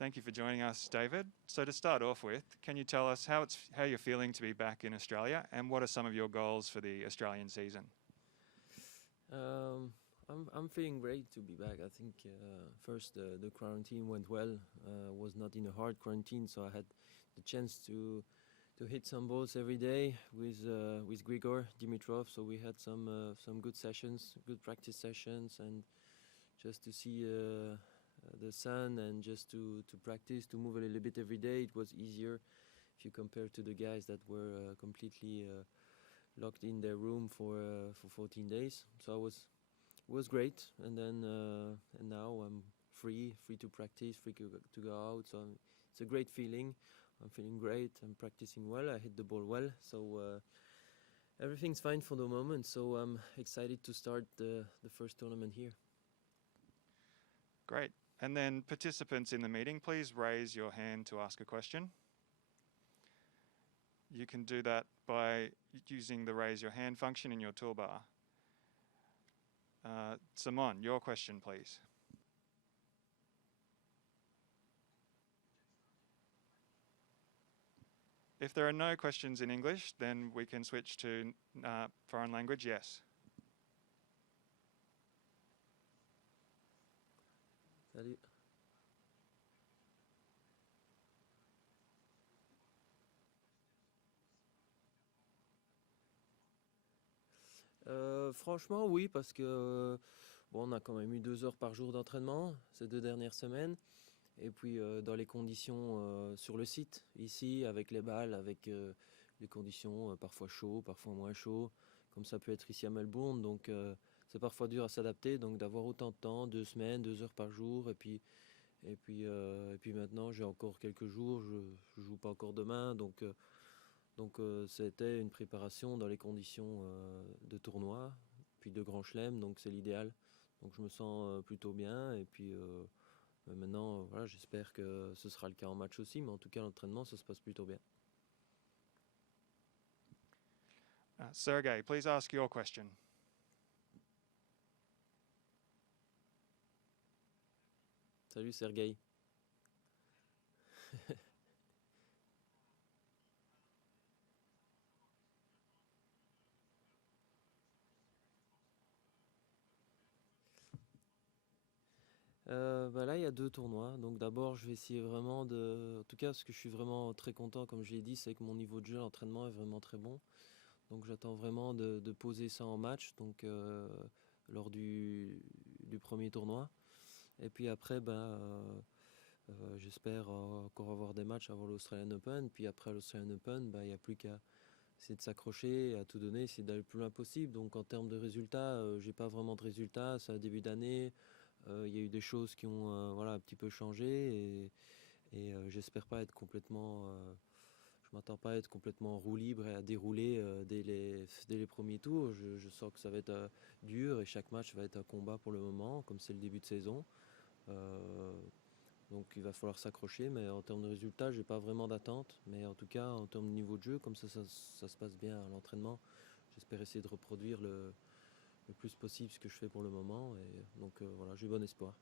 Thank you for joining us, David. So to start off with, can you tell us how you're feeling to be back in Australia, and what are some of your goals for the Australian season? I'm feeling great to be back. I think first the quarantine went well. Was not in a hard quarantine, so I had the chance to hit some balls every day with Grigor Dimitrov. So we had some good sessions, good practice sessions, and just to see the sun and just to practice, to move a little bit every day. It was easier if you compare to the guys that were completely locked in their room for 14 days. So it was great. And then and now I'm free to practice, free to go out. So it's a great feeling. I'm feeling great. I'm practicing well. I hit the ball well. So everything's fine for the moment. So I'm excited to start the first tournament here. Great. And then participants in the meeting, please raise your hand to ask a question. You can do that by using the raise your hand function in your toolbar. Simon, your question, please. If there are no questions in English, then we can switch to foreign language, yes. Salut. Franchement, oui, parce que bon, on a quand même eu 2 heures par jour d'entraînement ces 2 dernières semaines. Et puis dans les conditions sur le site, ici, avec les balles, avec les conditions parfois chaud, parfois moins chaud, comme ça peut être ici à Melbourne. Donc c'est parfois dur à s'adapter. Donc d'avoir autant de temps, 2 semaines, 2 heures par jour. Et puis maintenant, j'ai encore quelques jours. Je joue pas encore demain. Donc c'était une préparation dans les conditions de tournoi, puis de Grand Chelem, donc c'est l'idéal. Donc je me sens plutôt bien, et puis maintenant, voilà, j'espère que ce sera le cas en match aussi, mais en tout cas l'entraînement, ça se passe plutôt bien. Sergey, please ask your question. Salut Sergei. Là, il y a 2 tournois. Donc d'abord, je vais essayer vraiment de... En tout cas, ce que je suis vraiment très content, comme je l'ai dit, c'est que mon niveau de jeu, l'entraînement est vraiment très bon. Donc j'attends vraiment de poser ça en match, donc lors du premier tournoi. Et puis après, j'espère encore avoir des matchs avant l'Australian Open. Puis après l'Australian Open, il n'y a plus qu'à essayer de s'accrocher, à tout donner, essayer d'aller le plus loin possible. Donc en termes de résultats, j'ai pas vraiment de résultats. C'est un début d'année. Il y a eu des choses qui ont voilà, un petit peu changé, et j'espère pas être complètement... je m'attends pas à être complètement en roue libre et à dérouler dès les premiers tours. Je sens que ça va être dur, et chaque match va être un combat pour le moment, comme c'est le début de saison. Donc il va falloir s'accrocher, mais en termes de résultats, j'ai pas vraiment d'attente. Mais en tout cas, en termes de niveau de jeu, comme ça se passe bien à l'entraînement, j'espère essayer de reproduire le plus possible ce que je fais pour le moment. Et donc voilà, j'ai bon espoir.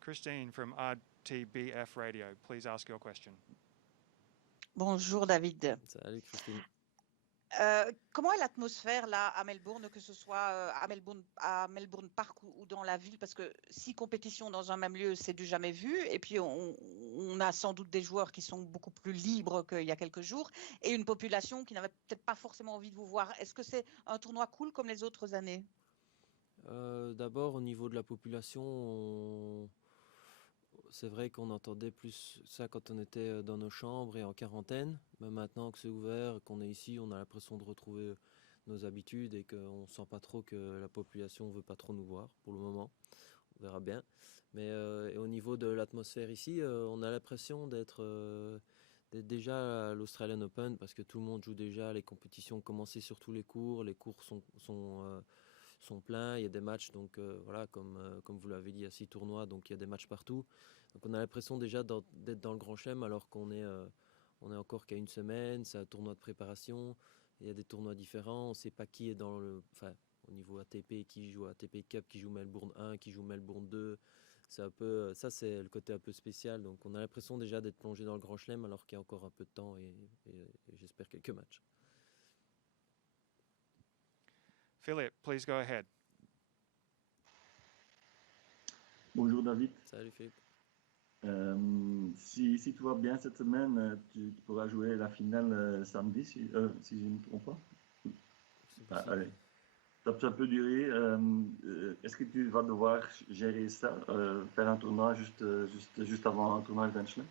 Christine from RTBF Radio, please ask your question. Bonjour David. Salut Christine. Comment est l'atmosphère là à Melbourne, que ce soit à Melbourne Park ou dans la ville? Parce que 6 compétitions dans un même lieu, c'est du jamais vu. Et puis on a sans doute des joueurs qui sont beaucoup plus libres qu'il y a quelques jours, et une population qui n'avait peut-être pas forcément envie de vous voir. Est-ce que c'est un tournoi cool comme les autres années? D'abord, au niveau de la population, c'est vrai qu'on entendait plus ça quand on était dans nos chambres et en quarantaine. Mais maintenant que c'est ouvert, qu'on est ici, on a l'impression de retrouver nos habitudes, et qu'on sent pas trop que la population veut pas trop nous voir pour le moment. On verra bien. Mais et au niveau de l'atmosphère ici, on a l'impression d'être déjà à l'Australian Open, parce que tout le monde joue déjà, les compétitions ont commencé sur tous les cours sont pleins, il y a des matchs, donc voilà, comme vous l'avez dit, il y a 6 tournois, donc il y a des matchs partout. Donc on a l'impression déjà d'être dans le Grand Chelem, alors qu'on est encore qu'à une semaine, c'est un tournoi de préparation, il y a des tournois différents, on ne sait pas qui est au niveau ATP, qui joue ATP Cup, qui joue Melbourne 1, qui joue Melbourne 2, c'est un peu, ça c'est le côté un peu spécial. Donc on a l'impression déjà d'être plongé dans le Grand Chelem alors qu'il y a encore un peu de temps et j'espère quelques matchs. Philip, please go ahead. Bonjour David. Salut Philippe. Si tout va bien cette semaine, tu pourras jouer la finale samedi, si je ne me trompe pas. C'est possible. Allez, ça peut durer. Est-ce que tu vas devoir gérer ça, faire un tournoi juste avant un tournoi Grand Chelem?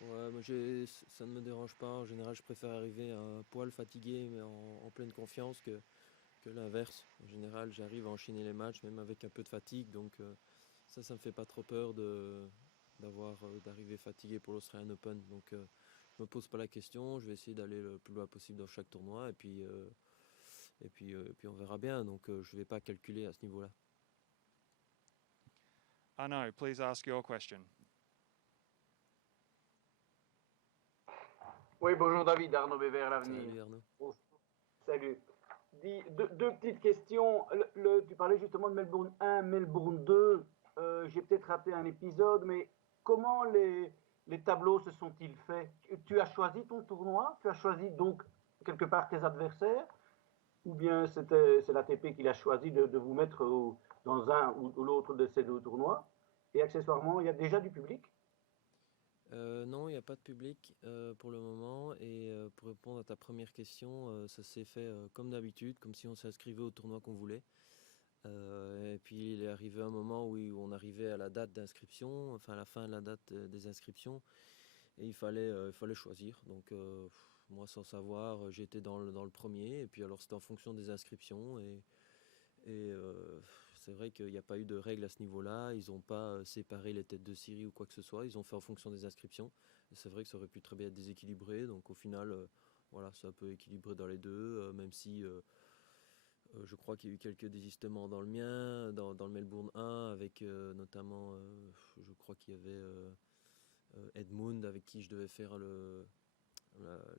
Ouais, moi ça ne me dérange pas. En général, je préfère arriver un poil fatigué, mais en pleine confiance que l'inverse. En général, j'arrive à enchaîner les matchs, même avec un peu de fatigue. Donc ça me fait pas trop peur d'arriver fatigué pour l'Australian Open. Donc je me pose pas la question. Je vais essayer d'aller le plus loin possible dans chaque tournoi. Et puis on verra bien. Donc je vais pas calculer à ce niveau-là. Arnaud, please ask your question. Oui, bonjour David, Arnaud Bévert, l'avenir. Salut Arnaud. Bon, salut. Deux petites questions. Tu parlais justement de Melbourne 1, Melbourne 2. J'ai peut-être raté un épisode, mais comment les tableaux se sont-ils faits? Tu as choisi ton tournoi? Tu as choisi donc quelque part tes adversaires? Ou bien c'est l'ATP qui l'a choisi de vous mettre dans un ou l'autre de ces deux tournois? Et accessoirement, il y a déjà du public? Non, il n'y a pas de public pour le moment. Et pour répondre à ta première question, ça s'est fait comme d'habitude, comme si on s'inscrivait au tournoi qu'on voulait. Et puis il est arrivé un moment où on arrivait à la date d'inscription, enfin à la fin de la date des inscriptions, et il fallait choisir. Donc moi, sans savoir, j'étais dans le premier, et puis alors c'était en fonction des inscriptions. Et c'est vrai qu'il n'y a pas eu de règles à ce niveau-là. Ils n'ont pas séparé les têtes de série ou quoi que ce soit. Ils ont fait en fonction des inscriptions. Et c'est vrai que ça aurait pu très bien être déséquilibré. Donc au final, voilà, c'est un peu équilibré dans les deux, même si je crois qu'il y a eu quelques désistements dans le mien, dans le Melbourne 1, avec notamment, je crois qu'il y avait Edmund avec qui je devais faire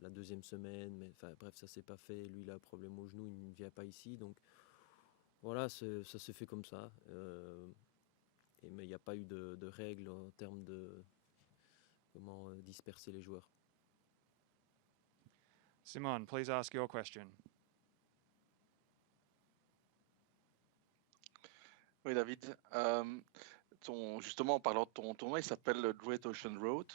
la deuxième semaine. Mais enfin bref, ça s'est pas fait. Lui, il a un problème au genou, il ne vient pas ici. Donc voilà, ça s'est fait comme ça. Mais il n'y a pas eu de règles en termes de comment disperser les joueurs. Simon, please ask your question. Oui, David. Justement, en parlant de ton tournoi, il s'appelle le Great Ocean Road.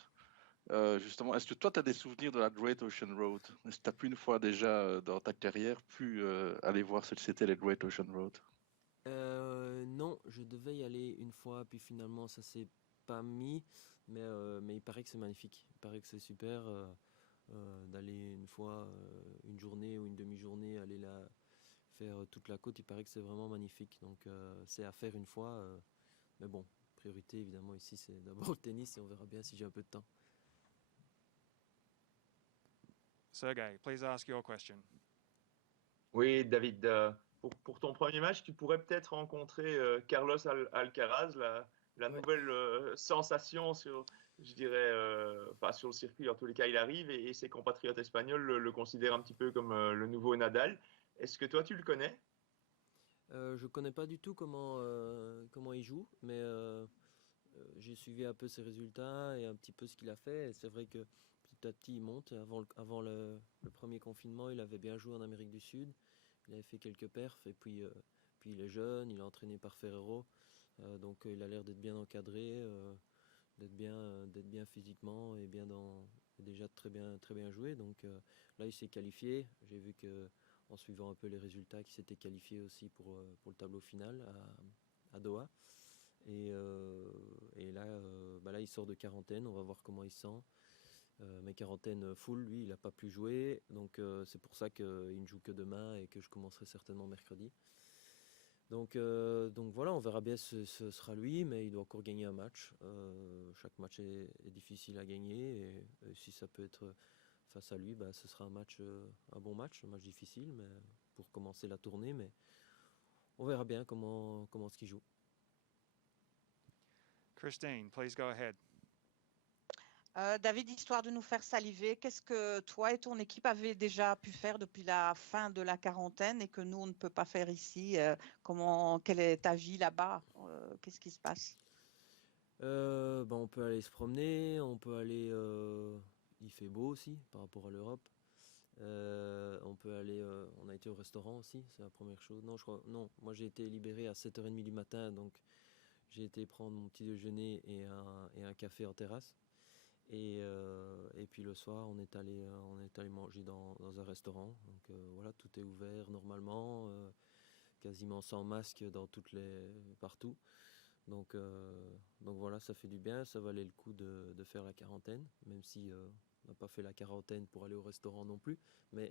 Justement, est-ce que toi, tu as des souvenirs de la Great Ocean Road? Est-ce que tu as pu une fois déjà dans ta carrière aller voir ce que c'était le Great Ocean Road? Non, je devais y aller une fois, puis finalement ça s'est pas mis, mais il paraît que c'est magnifique. Il paraît que c'est super d'aller une fois, une journée ou une demi-journée, aller là faire toute la côte. Il paraît que c'est vraiment magnifique. Donc c'est à faire une fois. Mais bon, priorité évidemment ici c'est d'abord le tennis et on verra bien si j'ai un peu de temps. Sergey, please ask your question. Oui, David, pour ton premier match, tu pourrais peut-être rencontrer Carlos Alcaraz, la Ouais. nouvelle sensation je dirais, enfin, sur le circuit. En tous les cas, il arrive et ses compatriotes espagnols le considèrent un petit peu comme le nouveau Nadal. Est-ce que toi, tu le connais? Je connais pas du tout comment il joue, mais j'ai suivi un peu ses résultats et un petit peu ce qu'il a fait. Et c'est vrai que petit à petit il monte. Avant le premier confinement, il avait bien joué en Amérique du Sud. Il avait fait quelques perfs et puis il est jeune, il est entraîné par Ferrero, donc il a l'air d'être bien encadré, d'être bien physiquement et déjà très bien joué. Donc là il s'est qualifié. J'ai vu que en suivant un peu les résultats, qu'il s'était qualifié aussi pour le tableau final à Doha. Et là il sort de quarantaine. On va voir comment il se sent. Mais quarantaine full, lui, il n'a pas pu jouer, donc c'est pour ça qu'il ne joue que demain et que je commencerai certainement mercredi. Donc voilà, on verra bien ce sera lui, mais il doit encore gagner un match. Chaque match est difficile à gagner, et si ça peut être face à lui, ce sera un bon match, un match difficile, mais pour commencer la tournée, mais on verra bien comment ce qu'il joue. Christine, please go ahead. David, histoire de nous faire saliver, qu'est-ce que toi et ton équipe avez déjà pu faire depuis la fin de la quarantaine et que nous, on ne peut pas faire ici? Quelle est ta vie là-bas? Qu'est-ce qui se passe? On peut aller se promener, on peut aller... il fait beau aussi par rapport à l'Europe. On peut aller... on a été au restaurant aussi, c'est la première chose. Non, non, moi j'ai été libéré à 7h30 du matin, donc j'ai été prendre mon petit déjeuner et un café en terrasse. Et puis le soir, on est allé manger dans un restaurant. Donc voilà, tout est ouvert normalement, quasiment sans masque partout. Donc voilà, ça fait du bien, ça valait le coup de faire la quarantaine, même si on n'a pas fait la quarantaine pour aller au restaurant non plus. Mais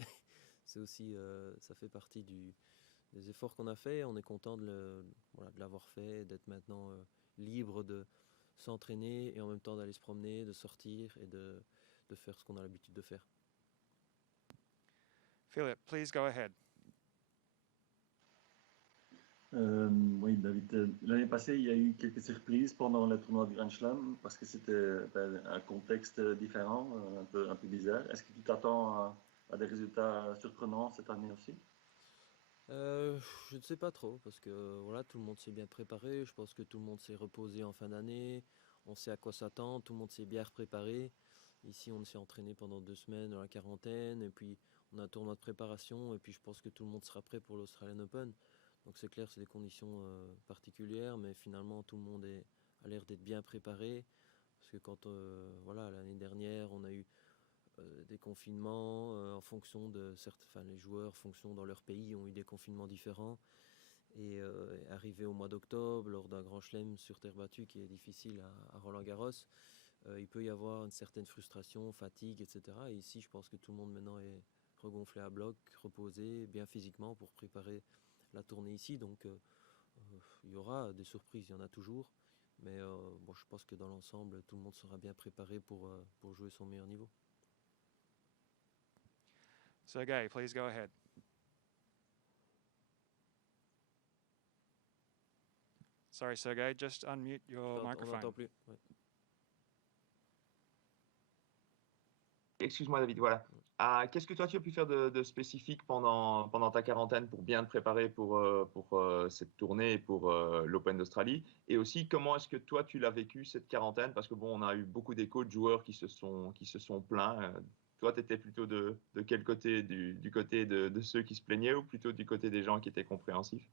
c'est aussi, ça fait partie des efforts qu'on a fait. On est content de l'avoir fait, d'être maintenant libre de s'entraîner et en même temps d'aller se promener, de sortir et de faire ce qu'on a l'habitude de faire. Philip, please go ahead. Oui, David, l'année passée, il y a eu quelques surprises pendant le tournoi du Grand Slam parce que c'était un contexte différent, un peu bizarre. Est-ce que tu t'attends à des résultats surprenants cette année aussi? Je ne sais pas trop parce que voilà, tout le monde s'est bien préparé. Je pense que tout le monde s'est reposé en fin d'année. On sait à quoi s'attendre. Tout le monde s'est bien préparé. Ici, on s'est entraîné pendant 2 semaines dans la quarantaine et puis on a un tournoi de préparation et puis je pense que tout le monde sera prêt pour l'Australian Open. Donc c'est clair, c'est des conditions particulières, mais finalement tout le monde a l'air d'être bien préparé parce que quand voilà, l'année dernière, on a eu des confinements en fonction de les joueurs en fonction dans leur pays ont eu des confinements différents et arrivé au mois d'octobre lors d'un grand chelem sur terre battue qui est difficile à Roland-Garros, il peut y avoir une certaine frustration, fatigue, etc. Et ici, je pense que tout le monde maintenant est regonflé à bloc, reposé, bien physiquement pour préparer la tournée ici. Donc il y aura des surprises, il y en a toujours, mais je pense que dans l'ensemble, tout le monde sera bien préparé pour jouer son meilleur niveau. Sergey, please go ahead. Sorry, Sergey, just unmute your microphone. On n'entend plus. Ouais. Excuse-moi, David, voilà. Qu'est-ce que toi tu as pu faire de spécifique pendant ta quarantaine pour bien te préparer pour cette tournée et pour l'Open d'Australie? Et aussi, comment est-ce que toi tu l'as vécu cette quarantaine? Parce que bon, on a eu beaucoup d'échos de joueurs qui se sont plaints. Toi, tu étais plutôt de quel côté? Du côté de ceux qui se plaignaient ou plutôt du côté des gens qui étaient compréhensifs?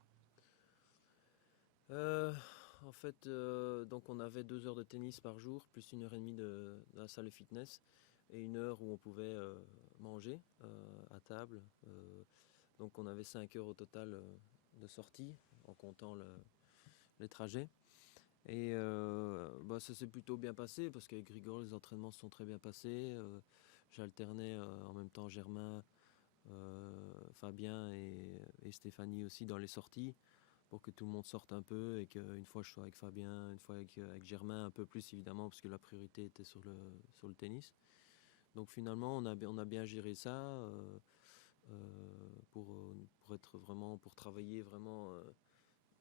En fait, donc on avait 2 heures de tennis par jour, plus 1h30 de la salle de fitness et 1 heure où on pouvait manger à table. Donc on avait 5 heures au total de sortie en comptant les trajets. Et ça s'est plutôt bien passé parce qu'avec Grigor, les entraînements se sont très bien passés. J'alternais en même temps Germain, Fabien et Stéphanie aussi dans les sorties pour que tout le monde sorte un peu et qu'une fois je sois avec Fabien, une fois avec Germain un peu plus évidemment parce que la priorité était sur le tennis. Donc finalement on a bien géré ça pour travailler vraiment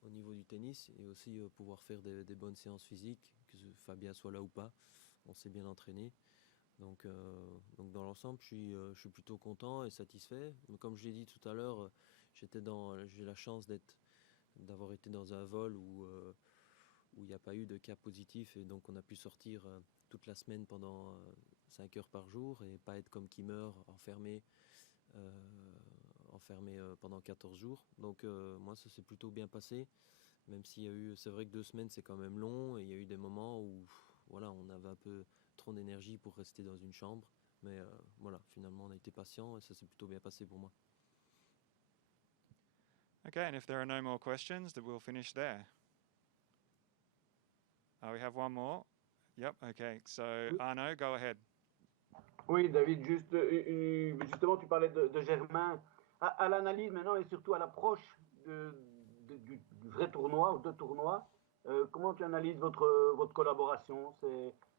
au niveau du tennis et aussi pouvoir faire des bonnes séances physiques, que Fabien soit là ou pas, on s'est bien entraîné. Donc dans l'ensemble je suis plutôt content et satisfait. Mais comme je l'ai dit tout à l'heure, j'ai la chance d'avoir été dans un vol où il n'y a pas eu de cas positif et donc on a pu sortir toute la semaine pendant 5 heures par jour et pas être comme Kimmer enfermé pendant 14 jours. Donc moi ça s'est plutôt bien passé, même s'il y a eu, c'est vrai que 2 semaines c'est quand même long et il y a eu des moments où voilà, on avait un peu trop d'énergie pour rester dans une chambre, mais voilà, finalement on a été patient et ça s'est plutôt bien passé pour moi. Okay, and if there are no more questions, then we'll finish there. We have one more. Yep, okay. So Arnaud, go ahead. Oui, David, justement, tu parlais de Germain. À l'analyse maintenant et surtout à l'approche du vrai tournoi ou de tournoi, comment tu analyses votre collaboration?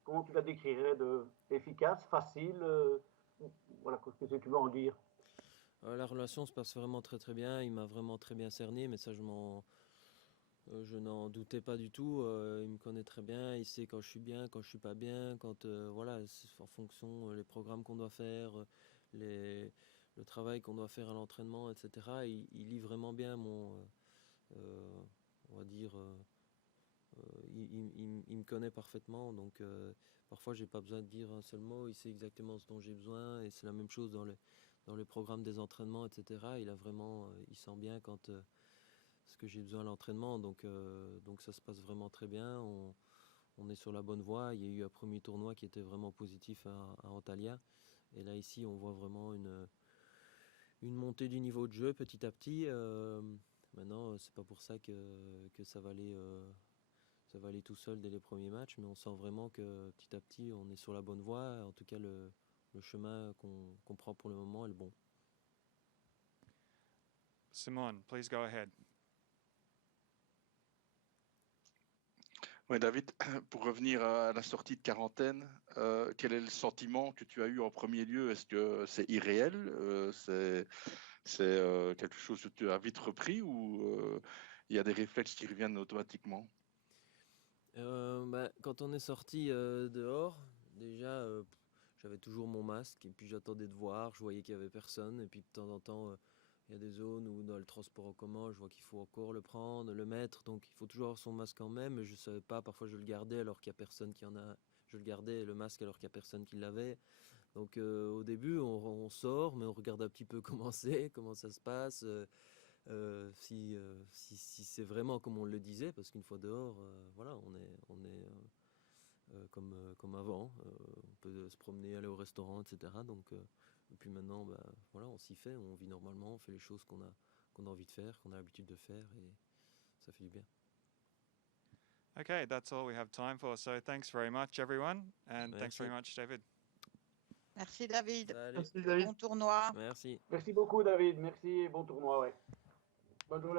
Comment tu la décrirais? Efficace, facile? Voilà, qu'est-ce que tu veux en dire? La relation se passe vraiment très très bien. Il m'a vraiment très bien cerné, mais ça je n'en doutais pas du tout. Il me connaît très bien. Il sait quand je suis bien, quand je suis pas bien, quand voilà, en fonction les programmes qu'on doit faire, le travail qu'on doit faire à l'entraînement, etc. Il lit vraiment bien on va dire, il me connaît parfaitement, donc parfois j'ai pas besoin de dire un seul mot, il sait exactement ce dont j'ai besoin, et c'est la même chose dans le programme des entraînements, etc. Il sent bien quand ce que j'ai besoin à l'entraînement, donc ça se passe vraiment très bien. On est sur la bonne voie. Il y a eu un premier tournoi qui était vraiment positif à Antalya, et là ici on voit vraiment une montée du niveau de jeu petit à petit. Maintenant, c'est pas pour ça que ça va aller tout seul dès les premiers matchs, mais on sent vraiment que petit à petit, on est sur la bonne voie. En tout cas, le chemin qu'on prend pour le moment est le bon. Simon, please go ahead. Oui, David, pour revenir à la sortie de quarantaine, quel est le sentiment que tu as eu en premier lieu? Est-ce que c'est irréel? C'est quelque chose que tu as vite repris ou il y a des réflexes qui reviennent automatiquement? Quand on est sorti dehors, déjà, j'avais toujours mon masque et puis j'attendais de voir. Je voyais qu'il n'y avait personne, et puis de temps en temps, il y a des zones où dans le transport en commun, je vois qu'il faut encore le prendre, le mettre, donc il faut toujours avoir son masque quand même. Mais je savais pas, parfois je le gardais alors qu'il y a personne qui en a. Je le gardais le masque alors qu'il y a personne qui l'avait. Donc au début, on sort, mais on regarde un petit peu comment c'est, comment ça se passe. Si c'est vraiment comme on le disait, parce qu'une fois dehors, voilà, on est comme avant. On peut se promener, aller au restaurant, etc. Donc, et puis maintenant, voilà, on s'y fait, on vit normalement, on fait les choses qu'on a envie de faire, qu'on a l'habitude de faire, et ça fait du bien. Okay, that's all we have time for. So thanks very much, everyone, and thanks very Merci. much, David. Merci David. Salut. Merci David. Bon tournoi. Merci. Merci beaucoup David. Merci et bon tournoi. Ouais. Bonne journée.